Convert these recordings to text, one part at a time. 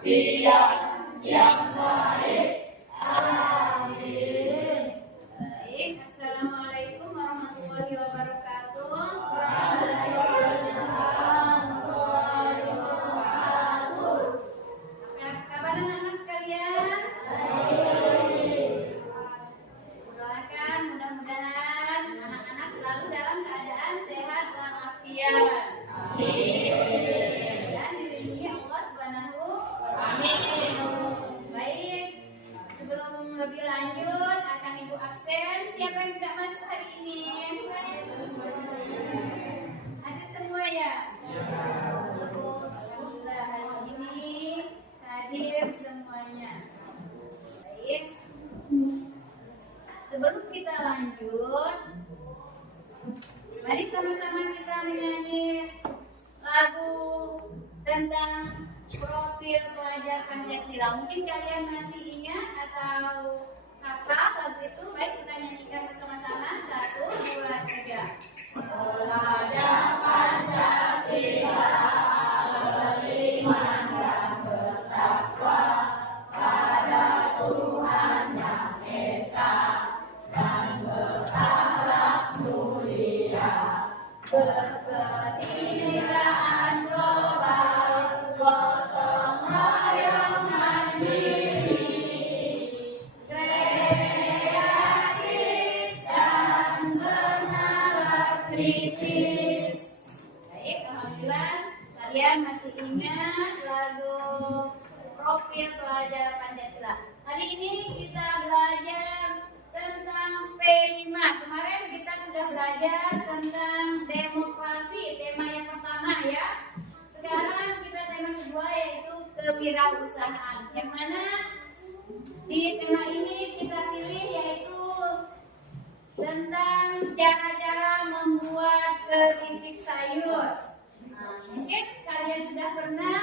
yang baik. Amin. Baik, Assalamualaikum warahmatullahi wabarakatuh. Apa kabar anak-anak sekalian? Doakan mudah-mudahan anak-anak selalu dalam keadaan sehat walafiat. Dan dilindungi Allah Subhanahu. Baik, sebelum lebih lanjut akan Ibu absen. Siapa yang tidak masuk hari ini? Ada semua ya? Alhamdulillah hari ini hadir semuanya. Baik. Sebelum kita lanjut, mari sama-sama kita menyanyi lagu tentang profil pelajar Pancasila. Mungkin kalian masih ingat atau hafal lagu itu? Baik, kita nyanyikan bersama-sama. 1, 2, 3. Pelajar Pancasila beriman dan bertakwa pada Tuhan Yang Esa dan berakhlak mulia, berkebinekaan global, gotong royong mandiri, kreatif dan bernalar kritis. Baik, alhamdulillah kalian masih ingat lagu profil pelajar Pancasila. Hari ini kita belajar tentang P5. Kemarin kita sudah belajar tentang demokrasi, tema yang pertama ya. Sekarang kita tema kedua yaitu kewirausahaan. Yang mana di tema ini kita pilih yaitu tentang cara-cara membuat keripik sayur. Nah, mungkin kalian sudah pernah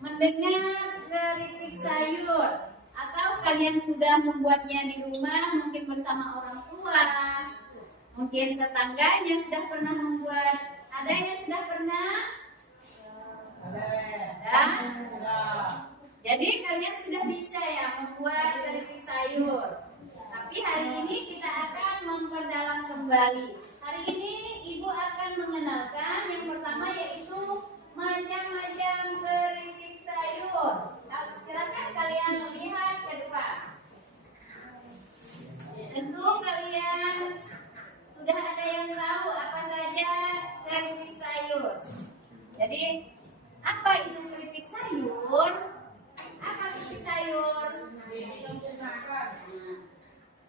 mendengar keripik sayur atau kalian sudah membuatnya di rumah, mungkin bersama orang tua, mungkin tetangganya sudah pernah membuat. Ada yang sudah pernah? Ada. Jadi kalian sudah bisa ya membuat keripik sayur. Tapi hari ini kita akan memperdalam kembali. Hari ini Ibu akan mengenalkan yang pertama yaitu macam-macam keripik sayur. Silakan kalian melihat ke depan. Tentu kalian sudah ada yang tahu apa saja keripik sayur. Jadi apa itu keripik sayur? Apa keripik sayur?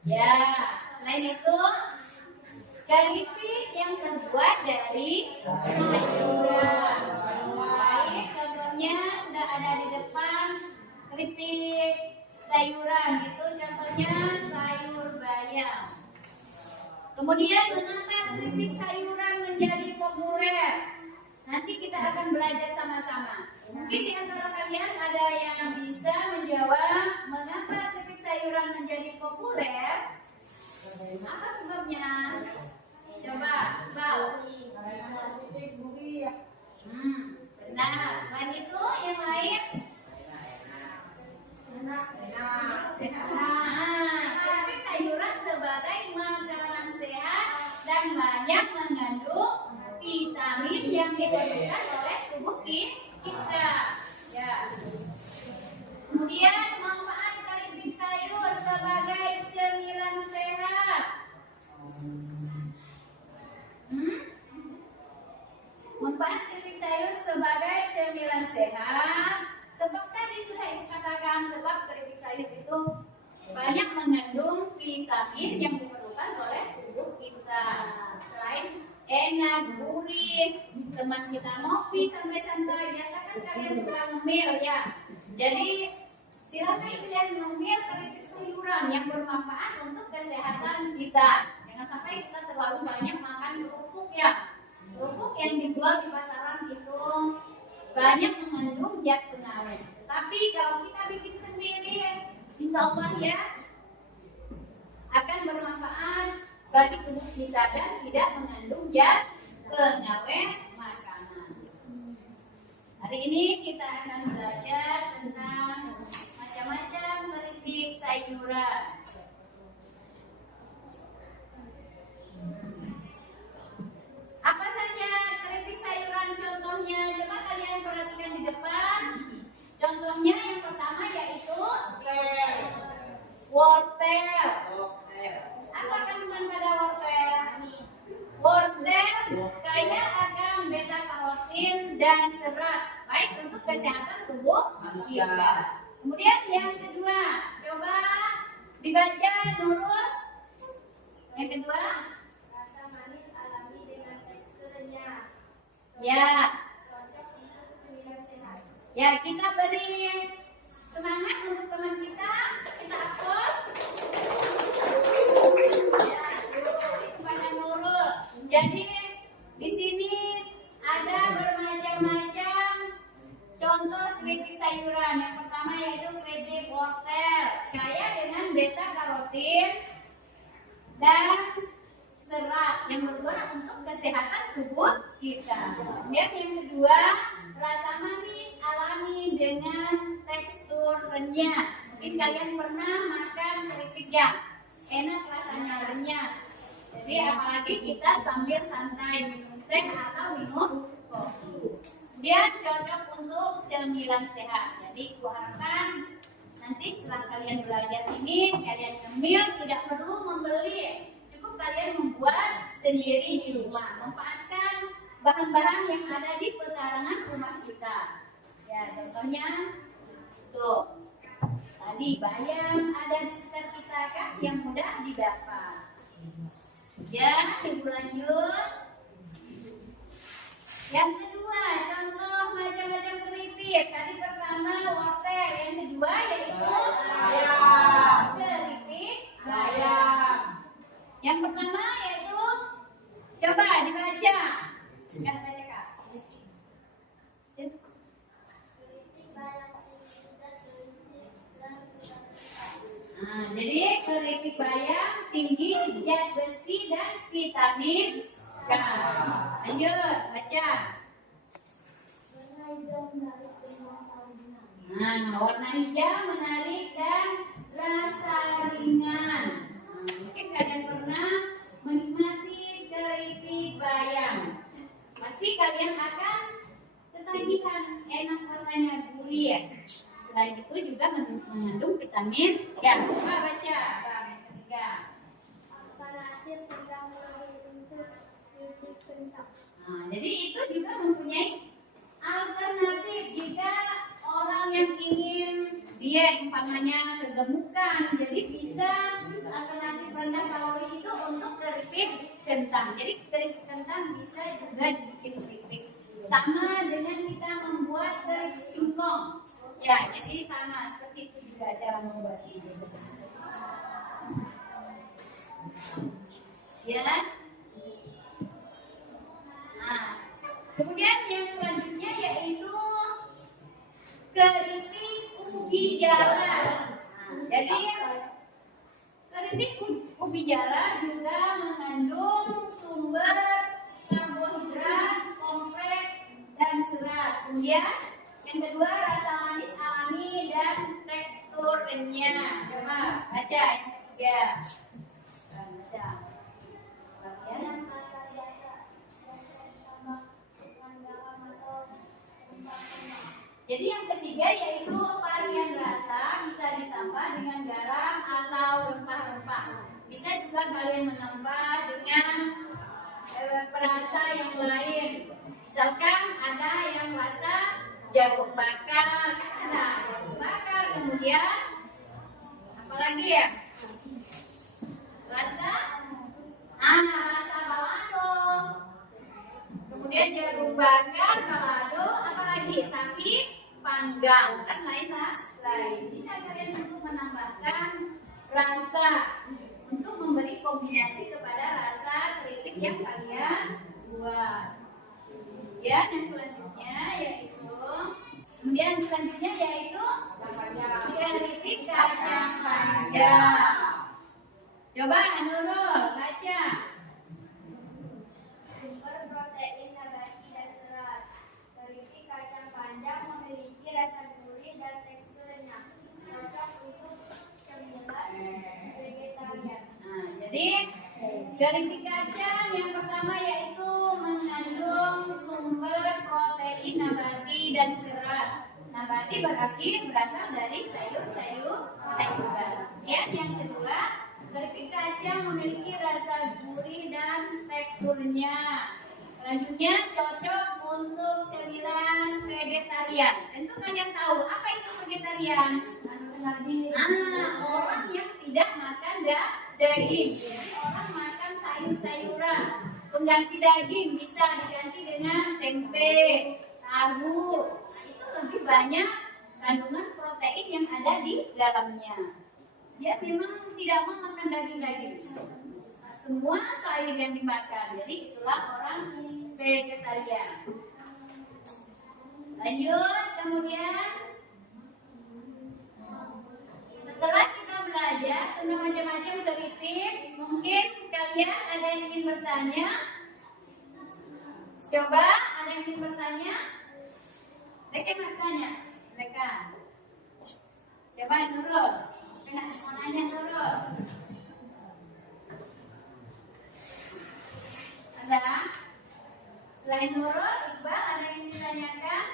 Ya, selain itu keripik yang terbuat dari sayuran. Baik, contohnya sudah ada di depan keripik sayuran gitu, contohnya sayur bayam. Kemudian mengapa keripik sayuran menjadi populer? Nanti kita akan belajar sama-sama. Mungkin di antara kalian ada yang bisa menjawab mengapa keripik sayuran menjadi populer? Apa sebabnya? Coba, Bal. Benar. Selain itu yang lain? Keripik sayuran sebagai makanan sehat dan banyak mengandung vitamin yang diperlukan oleh tubuh kita. Ya. Kemudian manfaat keripik sayur sebagai cemilan sehat. Manfaat keripik sayur sebagai cemilan sehat. Sebab tadi sudah Ibu katakan, sebab keripik sayur itu banyak mengandung vitamin yang diperlukan oleh tubuh kita. Selain enak, gurih, teman kita ngopi santai-santai. Biasa kan kalian suka ngemil ya. Jadi silakan kalian ngemil keripik sayuran yang bermanfaat untuk kesehatan kita. Jangan sampai kita terlalu banyak makan kerupuk ya. Kerupuk yang dijual di pasaran itu banyak mengandung zat pengawet. Tapi kalau kita bikin sendiri, insya Allah ya akan bermanfaat bagi tubuh kita dan tidak mengandung zat pengawet makanan. Hari ini kita akan belajar tentang macam-macam keripik sayuran. Apa saja keripik sayuran contohnya? Coba kalian perhatikan di depan. Contohnya yang pertama yaitu wortel. Apa kandungan pada wortel? Wortel kaya akan beta karotin dan serat, baik untuk kesehatan tubuh kita. Kemudian yang kedua, coba dibaca Nurul. Yang kedua, Rasa manis alami dengan tekstur renyah. ya, Cocok untuk cemilan sehat. ya kita beri semangat untuk teman kita. Kita aplaus. Ya, kepada Nurul. Jadi di sini ada bermacam-macam contoh keripik sayuran. Yang pertama yaitu keripik wortel, kaya dengan beta karotin dan serat yang berguna untuk kesehatan tubuh kita. Kemudian yang kedua, rasa manis alami dengan tekstur renyah. Mungkin kalian pernah makan keripik yang enak rasanya renyah. Jadi apalagi kita sambil santai minum teh atau minum kopi. Kemudian cocok untuk cemilan sehat. Jadi kuharapkan nanti setelah kalian belajar ini, kalian nyemil tidak perlu membeli. Cukup kalian membuat sendiri di rumah. Manfaatkan bahan-bahan yang ada di pekarangan rumah kita. Ya, contohnya tuh. Tadi bayam ada di sekitar kita kan yang mudah didapat. Ya, ibu lanjut. Yang kedua, contoh macam-macam keripik. Tadi pertama wortel, yang kedua yaitu keripik bayam. Yang pertama yaitu, coba dibaca. Enggak baca Kak. Keripik bayam tinggi dan keripik dan Nah, jadi keripik bayam tinggi zat besi dan vitamin K. Lanjut, baca. warna hijau menarik dengan rasa ringan. Nah, warna hijau menarik dan rasa ringan. Nah, mungkin kalian pernah menikmati keripik bayam. Pasti kalian akan ketagihan, enak rasanya, gurih ya. Selain itu juga mengandung vitamin ya. Coba baca bang yang ketiga. Alternatif tentang murah untuk keripik kentang. Nah, jadi itu juga mempunyai alternatif jika orang yang ingin diet umpamanya kegemukan, jadi bisa alternatif rendah kalori itu untuk keripik kentang. Jadi keripik kentang bisa juga dibikin keripik. Sama dengan kita membuat keripik singkong. Ya, jadi sama seperti itu juga cara membuat ini. Ya. Nah, kemudian yang selanjutnya yaitu keripik ubi jalar. Nah, jadi keripik ubi jalar juga mengandung sumber karbohidrat, kompleks dan serat. Kemudian yang kedua rasa manis alami dan tekstur renyah. Coba baca yang ketiga. Baca. Yang rasa biasa ditambah dengan garam atau rempah-rempah. Jadi yang ketiga yaitu varian rasa bisa ditambah dengan garam atau rempah-rempah. Bisa juga kalian menambah dengan perasa yang lain. Misalkan ada yang rasa jagung bakar, ada jagung bakar, kemudian apalagi ya? Rasa balado. Kemudian jagung bakar, balado, apalagi sapi panggang, kan lain lain. Bisa kalian untuk menambahkan rasa untuk memberi kombinasi kepada rasa keripik yang kalian buat. Ya, yang selanjutnya yaitu keripik kacang panjang. Coba Nurul baca. Sumber protein nabati dan serat. Keripik kacang panjang memiliki rasa gurih dan teksturnya cocok untuk cemilan vegetarian. Nah, jadi keripik kacang yang pertama yaitu mengandung sumber protein nabati dan serat. Nabati berarti berasal dari sayuran. Yang kedua, keripik kacang memiliki rasa gurih dan teksturnya. Selanjutnya cocok untuk cemilan vegetarian. Tentu kalian tahu apa itu vegetarian? Orang yang tidak makan daging. Jadi orang makan sayur-sayuran. Pengganti daging bisa diganti dengan tempe, tahu. Nah, itu lebih banyak kandungan protein yang ada di dalamnya. Dia memang tidak mau makan daging-daging. Semua sayur yang dimakan. Jadi itulah orang vegetarian. Lanjut, kemudian setelah kita belajar tentang macam-macam keripik, mungkin kalian ada yang ingin bertanya? Coba, ada yang ingin bertanya? Mereka mau bertanya? Mereka. Coba Nurul. Mau nanya Nurul. Ada? Selain Nurul, Iqbal ada yang ditanyakan?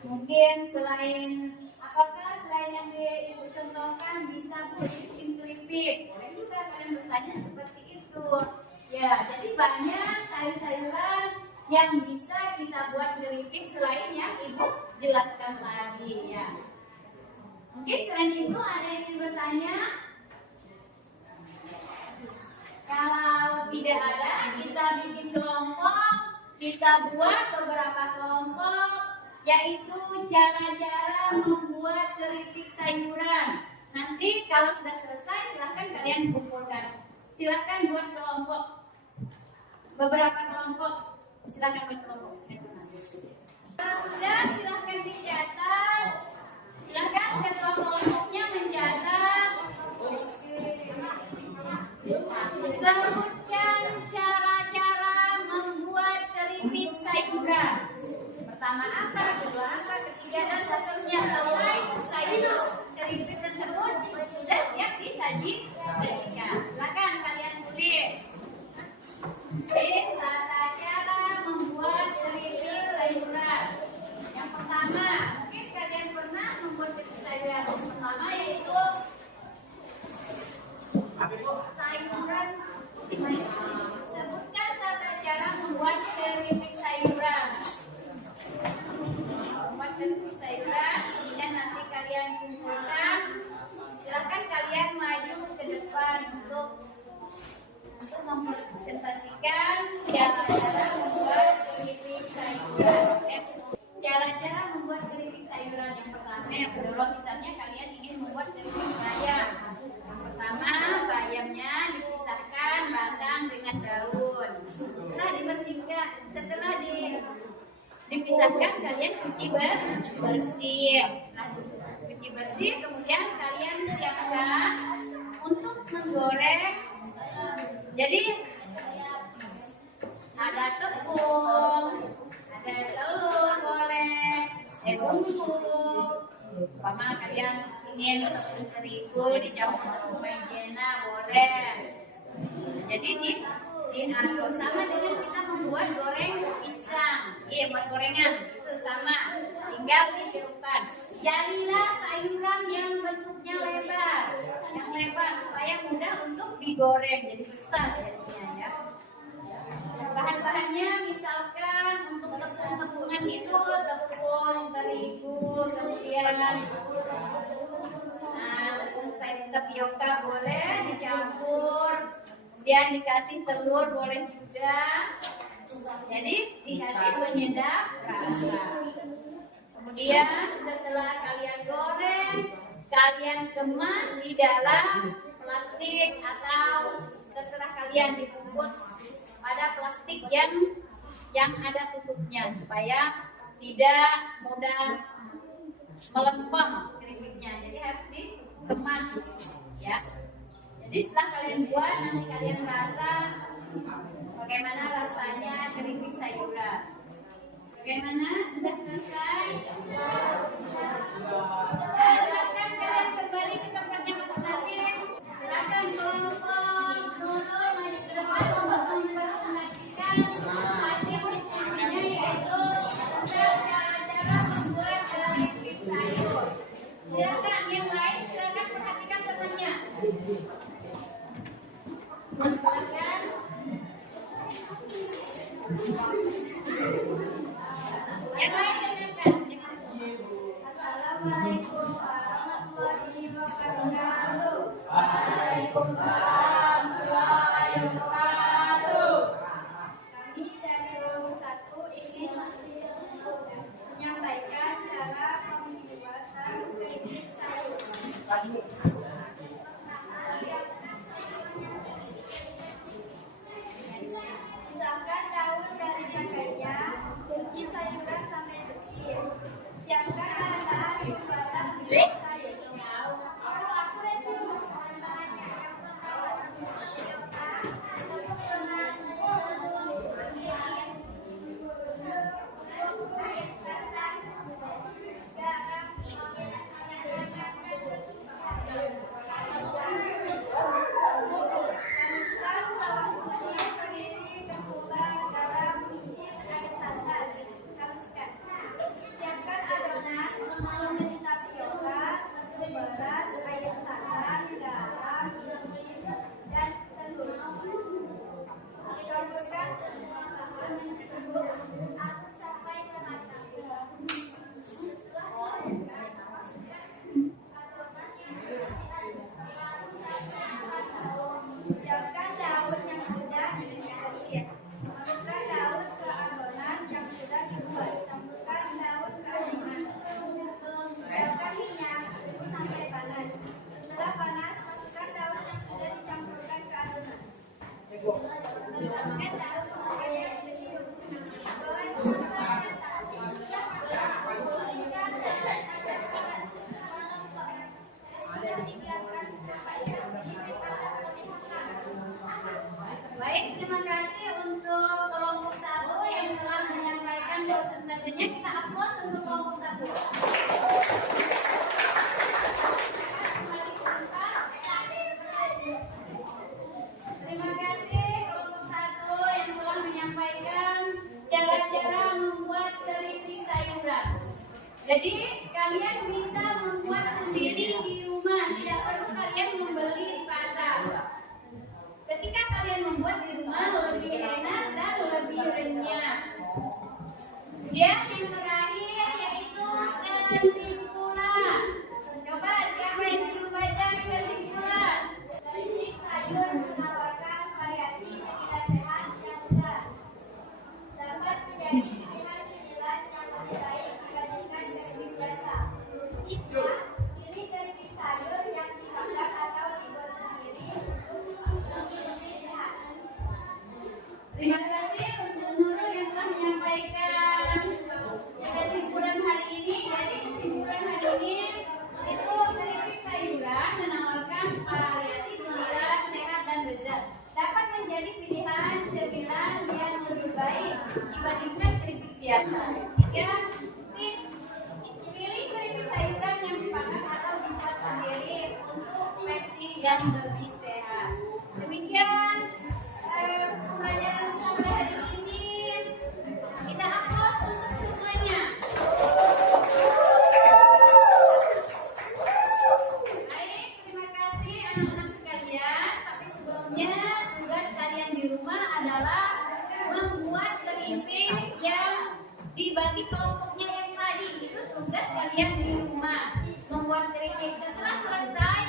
Mungkin apakah selain yang Ibu contohkan bisa bikin keripik? Boleh juga kalian bertanya seperti itu. Ya, jadi banyak sayur-sayuran yang bisa kita buat keripik selain yang Ibu jelaskan tadi ya. Mungkin selain itu ada yang ingin bertanya? Kalau tidak ada, kita bikin kelompok, kita buat beberapa kelompok, yaitu cara-cara membuat keripik sayuran. Nanti kalau sudah selesai, silakan kalian kumpulkan. Silakan buat kelompok, beberapa kelompok. Silakan buat kelompok. Kalau sudah, silakan dicatat. Silakan ketua kelompoknya mencatat. Sebutkan cara-cara membuat keripik sayuran. Pertama apa, kedua apa, ketiga dan seterusnya sampai sayur keripik tersebut sudah siap disajikan. Silakan kalian tulis. Tata cara membuat keripik sayuran. Yang pertama, mungkin kalian pernah membuat keripik sayuran. Yang pertama yaitu sayuran. Sebutkan tata cara membuat keripik sayuran. Membuat keripik sayuran, kemudian nanti kalian kumpulkan. Silakan kalian maju ke depan untuk mempresentasikan cara-cara membuat keripik sayuran. Cara-cara membuat keripik sayuran yang pertama, yang kedua misalnya kalian ingin membuat keripik bayam. Yang pertama, bayamnya dipisahkan batang dengan daun. Setelah dipisahkan, kalian cuci bersih. Cuci bersih, kemudian kalian siapkan untuk menggoreng. Jadi ada tepung, ada telur boleh, bumbu. Umpama kalian ingin tepung terigu dicampur tepung maizena boleh. Jadi diaduk sama dengan kita membuat goreng pisang. Buat gorengan itu sama. Tinggal dicelupkan. Carilah sayuran yang bentuknya lebar, supaya mudah untuk digoreng. Jadi besar jadinya ya. Bahan-bahannya misalkan untuk tepung-tepungan itu tepung terigu, kemudian tepung tapioka boleh dicampur, kemudian dikasih telur boleh juga. Jadi dikasih penyedap rasa. Kemudian setelah kalian goreng, kalian kemas di dalam plastik atau terserah kalian dibungkus pada plastik yang ada tutupnya supaya tidak mudah melempem keripiknya. Jadi harus dikemas ya. Jadi setelah kalian buat, nanti kalian merasa bagaimana rasanya keripik sayuran. Bagaimana? Sudah selesai? Silakan kalian kembali ke tempatnya masing-masing. Silakan kelompok Nurul maju ke depan untuk mempresentasikan hasil diskusinya, yaitu tentang cara-cara membuat keripik sayur. Silakan yang lain, silakan perhatikan temannya. Silakan. Yang lain dengarkan. Assalamualaikum warahmatullahi wabarakatuh. Waalaikumsalam warahmatullahi wabarakatuh. Kami dari kelompok 1 ingin menyampaikan cara pembuatan keripik sayur. Pisahkan daun dari bagainya, cuci sayuran sampai bersih. Siapkan bahan-bahan pembuatan keripik sayur. Haluskan bawang putih, kemiri, ketumbar, garam, minyak, air santan. Haluskan. Siapkan adonan, mengandung tapioka, tepung beras, air santan, garam, minyak, dan telur. Campurkan semua bahan tersebut sampai merata. Setelah dihaluskan, masukkan adonan yang sudah siapkan daun yang sudah dicampur. Masukkan daun ke adonan yang sudah dibuat. Campurkan daun ke adonan. Siapkan minyak, tunggu sampai panas. Setelah panas, masukkan daun yang sudah dicampurkan ke adonan. Masukkan daun ke air. Goreng sampai matang. Bersihkan dan aduk melempem. Sudah dibiarkan sampai keripik Baik, terima kasih untuk kelompok 1 yang telah menyampaikan presentasinya. Kita aplaus untuk kelompok 1. Terima kasih kelompok 1 yang telah menyampaikan cara-cara membuat keripik sayuran. Jadi kalian bisa membuat sendiri di rumah, tidak perlu kalian membeli di pasar. Ketika kalian membuat di rumah lebih enak dan lebih renyah. Kemudian yang terakhir yaitu kesimpulan. Coba siapa yang bisa membaca kesimpulan? Keripik sayur menawarkan variasi cemilan sehat yang mudah. Dapat menjadi pilihan cemilan yang lebih baik dibandingkan keripik biasa. Tipsnya, pilih keripik sayur yang dibakar atau dibuat sendiri untuk lebih sehat. Terima kasih untuk Nurul yang telah menyampaikan kesimpulan hari ini. Jadi kesimpulan hari ini itu keripik sayuran menawarkan variasi cemilan sehat dan lezat. Dapat menjadi pilihan cemilan yang lebih baik dibandingkan keripik biasa. Ya, pilih keripik sayuran yang dibakar atau dibuat sendiri untuk versi yang lebih sehat. Demikian pembelajaran kita pada hari ini. Kita aplaus untuk semuanya. Baik, terima kasih anak-anak sekalian. Tapi sebelumnya tugas kalian di rumah adalah membuat keripik yang dibagi kelompoknya yang tadi. Itu tugas kalian di rumah, membuat keripik. Setelah selesai,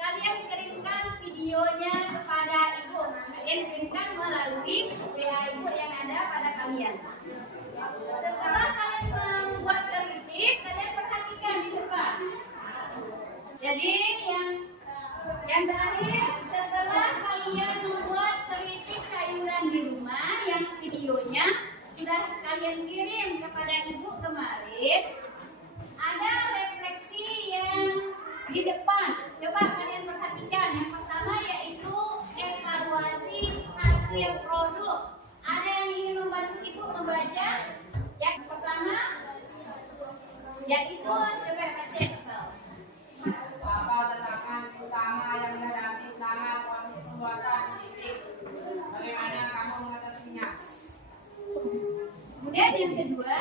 kalian kirimkan videonya kepada ibu. Kalian kirimkan melalui WA ibu yang ada pada kalian. Setelah kalian membuat keripik, kalian perhatikan di depan. Jadi yang terakhir, setelah kalian membuat keripik sayuran di rumah yang videonya sudah kalian kirim kepada ibu kemarin, ada refleksi yang di depan. Coba kalian perhatikan. Yang pertama yaitu evaluasi hasil produk. Ada yang ingin membantu ibu membaca? Yang Yaitu coba baca Iqbal. Apa tantangan utama yang dihadapi selama proses pembuatan titik? Bagaimana kamu mengatasinya? Kemudian yang kedua,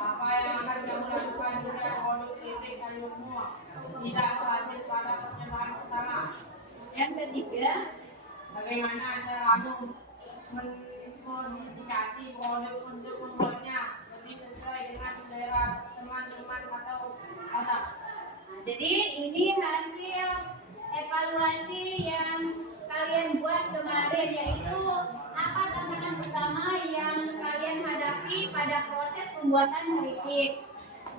Apa yang akan kamu lakukan jika produk listrik sayurmu tidak berhasil pada percobaan pertama? yang ketiga, Bagaimana cara kamu mengmodifikasi produk untuk membuatnya lebih sesuai dengan selera teman-teman atau pasar? jadi ini hasil evaluasi yang kalian buat kemarin, yaitu apa tantangan utama yang kalian hadapi pada proses pembuatan keripik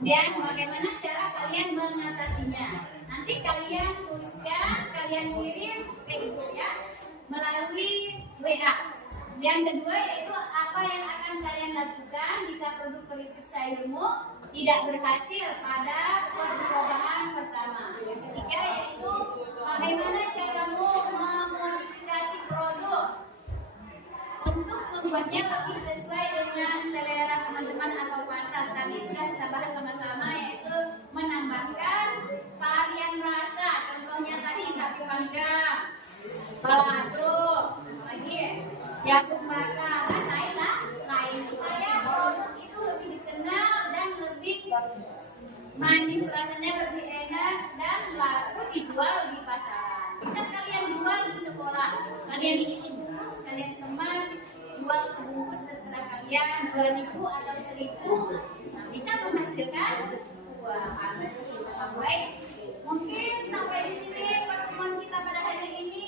dan bagaimana cara kalian mengatasinya. Nanti kalian tuliskan, kalian kirim ke ibu ya melalui WA. Yang kedua yaitu apa yang akan kalian lakukan jika produk keripik sayurmu tidak berhasil pada percobaan pertama. Yang ketiga yaitu bagaimana caramu memodifikasi produk untuk membuatnya lebih sesuai dengan selera teman-teman atau pasar. Tadi sudah kita bahas sama-sama, yaitu menambahkan varian rasa. Contohnya tadi sapi panggang, balado, lagi jagung bakar. Lain supaya produk itu lebih dikenal dan lebih manis, rasanya lebih enak dan laku dijual di pasaran. Bisa kalian jual di sekolah, kalian bikin bungkus, kalian kemas, jual sebungkus terserah kalian 2.000 atau 1.000. Nah, bisa menghasilkan uang. Baik, mungkin sampai di sini pertemuan kita pada hari ini.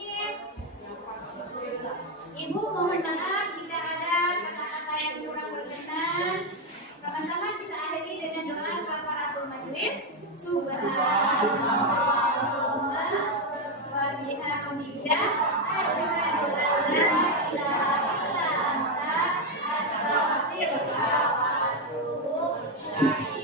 Ibu mohon maaf jika ada kata-kata yang kurang berkenan. Sama-sama kita akhiri dengan doa kafaratul majlis. Subhanallahumma wa bihamdika asyhadu an la ilaha illa anta astaghfiruka wa atubu ilaik.